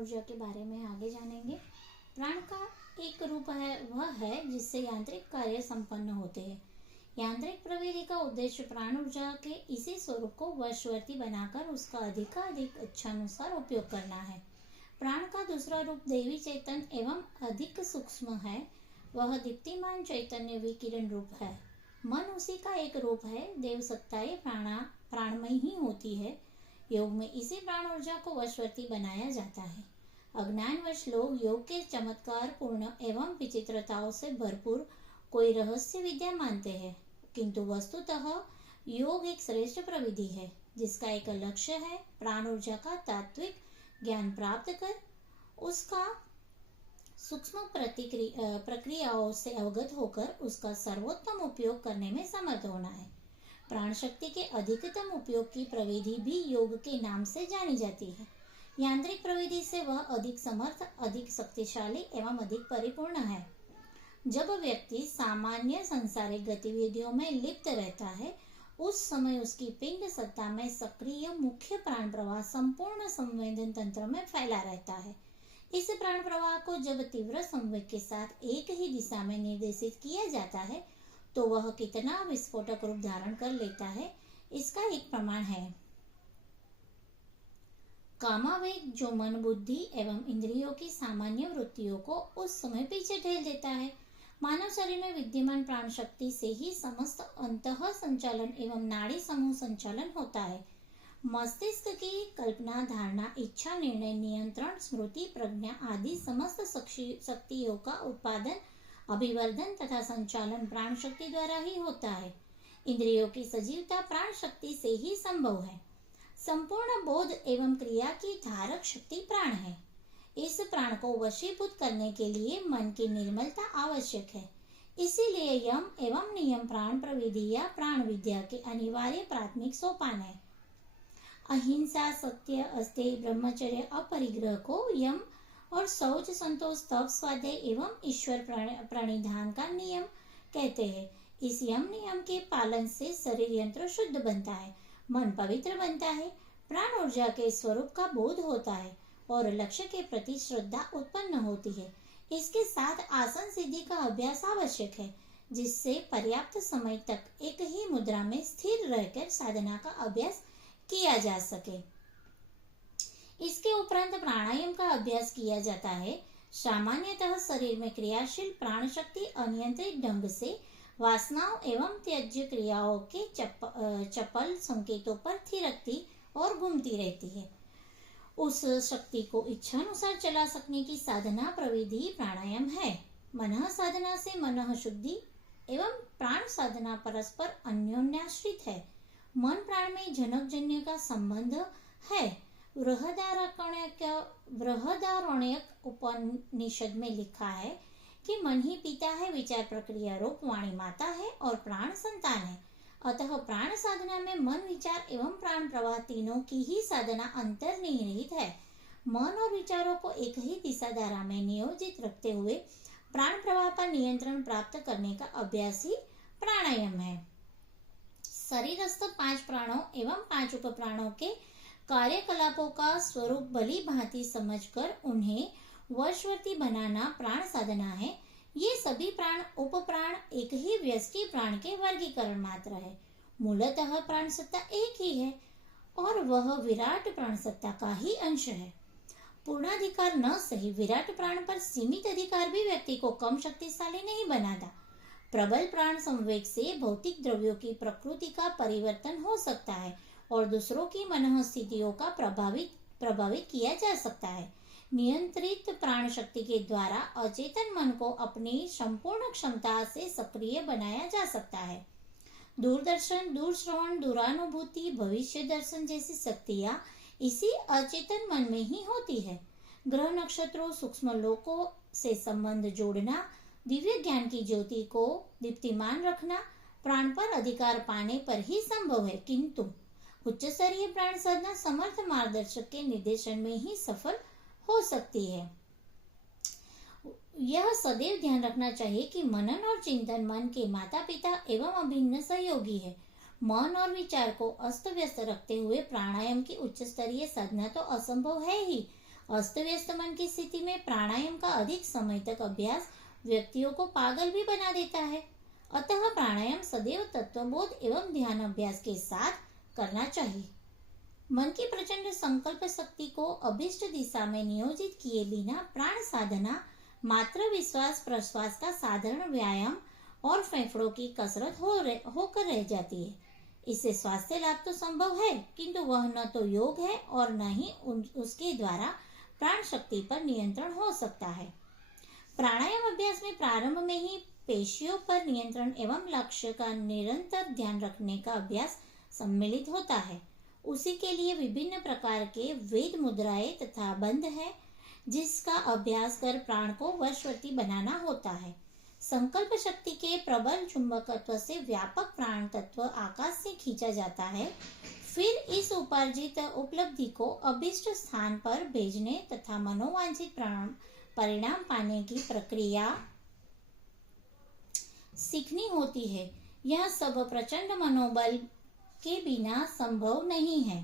ऊर्जा के बारे में आगे जानेंगे। प्राण का एक रूप है वह है जिससे यांत्रिक कार्य संपन्न होते हैं। यांत्रिक प्रविधि का उद्देश्य प्राण ऊर्जा के इसी स्वरूप को वशवर्ती बनाकर उसका अधिकाधिक इच्छानुसार उपयोग करना है। प्राण का दूसरा रूप देवी चैतन्य एवं अधिक सूक्ष्म है। वह दीप्तिमान चैतन्य विकिरण रूप है। मन उसी का एक रूप है। देव सत्ताएं प्राणमय ही होती है। योग में इसी प्राण ऊर्जा को वशवर्ती बनाया जाता है। अज्ञानवश लोग योग के चमत्कार पूर्ण एवं विचित्रताओं से भरपूर कोई रहस्य विद्या मानते हैं, किंतु वस्तुतः योग एक श्रेष्ठ प्रविधि है जिसका एक लक्ष्य है प्राण ऊर्जा का तात्विक ज्ञान प्राप्त कर उसका सूक्ष्म प्रक्रियाओं से अवगत होकर उसका सर्वोत्तम उपयोग करने में समर्थ होना है। प्राण शक्ति के अधिकतम उपयोग की प्रविधि भी योग के नाम से जानी जाती है। यांत्रिक प्रविधि से वह अधिक समर्थ, अधिक शक्तिशाली एवं अधिक परिपूर्ण है। जब व्यक्ति सामान्य सांसारिक गतिविधियों में लिप्त रहता है, उस समय उसकी पिंड सत्ता में सक्रिय मुख्य प्राण प्रवाह संपूर्ण संवेदन तंत्र में फैला रहता है। इस प्राण प्रवाह को जब तीव्र संवेग के साथ एक ही दिशा में निर्देशित किया जाता है तो वह कितना विस्फोटक रूप धारण कर लेता है, इसका एक प्रमाण है। कामावेग जो मन, बुद्धि एवं इंद्रियों की सामान्य वृत्तियों को उस समय पीछे ढेल देता है। मानव शरीर में विद्यमान प्राण शक्ति से ही समस्त अंतः संचालन एवं नाड़ी समूह संचालन होता है। मस्तिष्क की कल्पना, धारणा, इच्छा, निर्णय, नियंत्रण, स्मृति, प्रज्ञा आदि समस्त शक्तियों का उत्पादन, अभिवर्धन तथा संचालन प्राण शक्ति द्वारा ही होता है। इंद्रियों की सजीवता प्राण शक्ति से ही संभव है। संपूर्ण बोध एवं क्रिया की धारक शक्ति प्राण है। इस प्राण को वशीभूत करने के लिए मन की निर्मलता आवश्यक है। इसीलिए यम एवं नियम प्राण प्रविधि या प्राण विद्या के अनिवार्य प्राथमिक सोपान है। अहिंसा, सत्य, अस्तेय, ब्रह्मचर्य, अपरिग्रह को यम और शौच, संतोष, तप, स्वाध्याय एवं ईश्वर प्रणिधान का नियम कहते हैं। इस यम नियम के पालन से शरीर यंत्र शुद्ध बनता है, मन पवित्र बनता है, प्राण ऊर्जा के स्वरूप का बोध होता है और लक्ष्य के प्रति श्रद्धा उत्पन्न होती है। इसके साथ आसन सिद्धि का अभ्यास आवश्यक है, जिससे पर्याप्त समय तक एक ही मुद्रा में स्थिर रहकर साधना का अभ्यास किया जा सके। इसके उपरांत प्राणायाम का अभ्यास किया जाता है। सामान्यतः शरीर में क्रियाशील प्राण शक्ति अनियंत्रित ढंग से वासनाओं एवं त्याज्य क्रियाओं के चपल संकेतों पर थिरकती और घूमती रहती है। उस शक्ति को इच्छानुसार चला सकने की साधना प्रविधि प्राणायाम है। मनः साधना से मनः शुद्धि एवं प्राण साधना परस्पर अन्योन्याश्रित है। मन प्राण में जनकजन्य का संबंध है। बृहदारण्यक उपनिषद में लिखा है कि मन ही पिता है, विचार प्रक्रिया रूप वाणी माता है और प्राण संतान है। अतः प्राण साधना में मन, विचार एवं प्राण प्रवाह तीनों की ही साधना अंतर्निहित है। मन और विचारों को एक ही दिशा धारा में नियोजित रखते हुए प्राण प्रवाह पर नियंत्रण प्राप्त करने का अभ्यास ही प्राणायाम है। शरीरस्थ 5 प्राणों एवं 5 उप प्राणों के कार्यकलापों का स्वरूप भली भांति समझकर उन्हें वशवर्ती बनाना प्राण साधना है। ये सभी प्राण उप प्राण एक ही व्यष्टि प्राण के वर्गीकरण मात्र है। मूलतः प्राण सत्ता एक ही है और वह विराट प्राण सत्ता का ही अंश है। पूर्णाधिकार न सही विराट प्राण पर सीमित अधिकार भी व्यक्ति को कम शक्तिशाली नहीं बनाता। प्रबल प्राण संवेग से भौतिक द्रव्यों की प्रकृति का परिवर्तन हो सकता है और दूसरों की मनः स्थितियों का प्रभावित किया जा सकता है। नियंत्रित प्राण शक्ति के द्वारा अचेतन मन को अपनी संपूर्ण क्षमता से सक्रिय बनाया जा सकता है। दूरदर्शन, दूरश्रवण, दूरानुभूति, भविष्य दर्शन जैसी शक्तियां इसी अचेतन मन में ही होती है। ग्रह नक्षत्रों, सूक्ष्म लोकों से संबंध जोड़ना, दिव्य ज्ञान की ज्योति को दीप्तिमान रखना प्राण पर अधिकार पाने पर ही संभव है, किंतु उच्च स्तरीय प्राण साधना समर्थ मार्गदर्शक के निर्देशन में ही सफल हो सकती है। यह सदैव ध्यान रखना चाहिए कि मनन और चिंतन मन के माता पिता एवं अभिन्न सहयोगी है। मन और विचार को अस्त व्यस्त रखते हुए प्राणायाम की उच्च स्तरीय साधना तो असंभव है ही, अस्त व्यस्त मन की स्थिति में प्राणायाम का अधिक समय तक अभ्यास व्यक्तियों को पागल भी बना देता है। अतः प्राणायाम सदैव तत्वबोध एवं ध्यान अभ्यास के साथ करना चाहिए। मन की प्रचंड संकल्प शक्ति को अभिष्ट दिशा में नियोजित किए बिना प्राण साधना मात्र विश्वास प्रश्वास का साधारण व्यायाम और फेफड़ों की कसरत होकर रह जाती है। इससे स्वास्थ्य लाभ तो संभव है, किंतु वह न तो योग है और न ही उसके द्वारा प्राण शक्ति पर नियंत्रण हो सकता है। प्राणायाम अभ्यास में प्रारंभ में ही पेशियों पर नियंत्रण एवं लक्ष्य का निरंतर ध्यान रखने का अभ्यास सम्मिलित होता है। उसी के लिए विभिन्न प्रकार के वेद मुद्राएं तथा बंध है, जिसका अभ्यास कर प्राण को वशवर्ती बनाना होता है। संकल्प शक्ति के प्रबल चुंबकत्व से व्यापक प्राण तत्व आकाश से खींचा जाता है। फिर इस उपार्जित उपलब्धि को अभिष्ट स्थान पर भेजने तथा मनोवांछित परिणाम पाने की प्रक्रिया सीखनी होती है। यह सब प्रचंड मनोबल के बिना संभव नहीं है।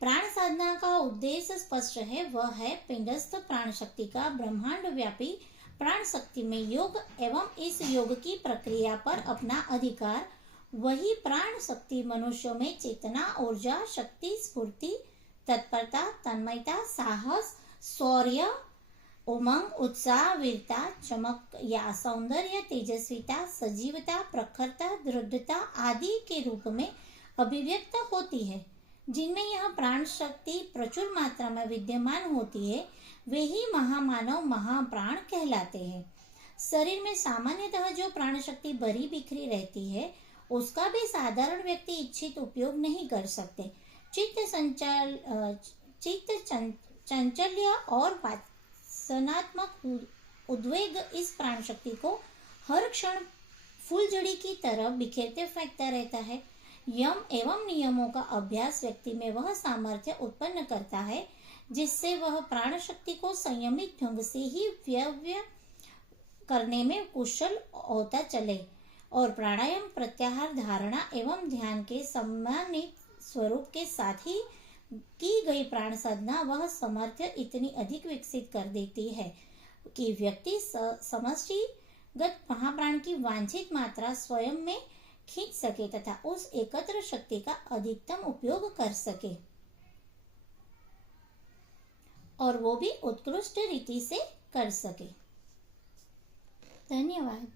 प्राण साधना का उद्देश्य स्पष्ट है, वह है पिंडस्थ प्राण शक्ति का ब्रह्मांड व्यापी प्राण शक्ति में योग एवं इस योग की प्रक्रिया पर अपना अधिकार। वही प्राण शक्ति मनुष्यों में चेतना, ऊर्जा, शक्ति, स्फूर्ति, तत्परता, तन्मयता, साहस, शौर्य, उमंग, उत्साह, वीरता, चमक या सौंदर्य, तेजस्विता, सजीवता, प्रखरता, दृढ़ता आदि के रूप में अभिव्यक्त होती है। जिनमें यह प्राण शक्ति प्रचुर मात्रा में विद्यमान होती है, वे ही महामानव महाप्राण कहलाते हैं। शरीर में सामान्यतः जो प्राण शक्ति भरी बिखरी रहती है, उसका भी साधारण व्यक्ति इच्छित उपयोग नहीं कर सकते। चित्त चंचल्य और वासनात्मक उद्वेग इस प्राण शक्ति को हर क्षण फूलझड़ी की तरह बिखेरते फेंकता रहता है। यम एवं नियमों का अभ्यास व्यक्ति में वह सामर्थ्य उत्पन्न करता है, जिससे वह प्राण शक्ति को संयमित ढंग से ही व्यय करने में कुशल होता चले और प्राणायाम, प्रत्याहार, धारणा एवं ध्यान के सम्मानित स्वरूप के साथ ही की गई प्राण साधना वह सामर्थ्य इतनी अधिक विकसित कर देती है कि व्यक्ति समष्टिगत महाप्राण की वांछित मात्रा स्वयं में खींच सके तथा उस एकत्र शक्ति का अधिकतम उपयोग कर सके, और वो भी उत्कृष्ट रीति से कर सके। धन्यवाद।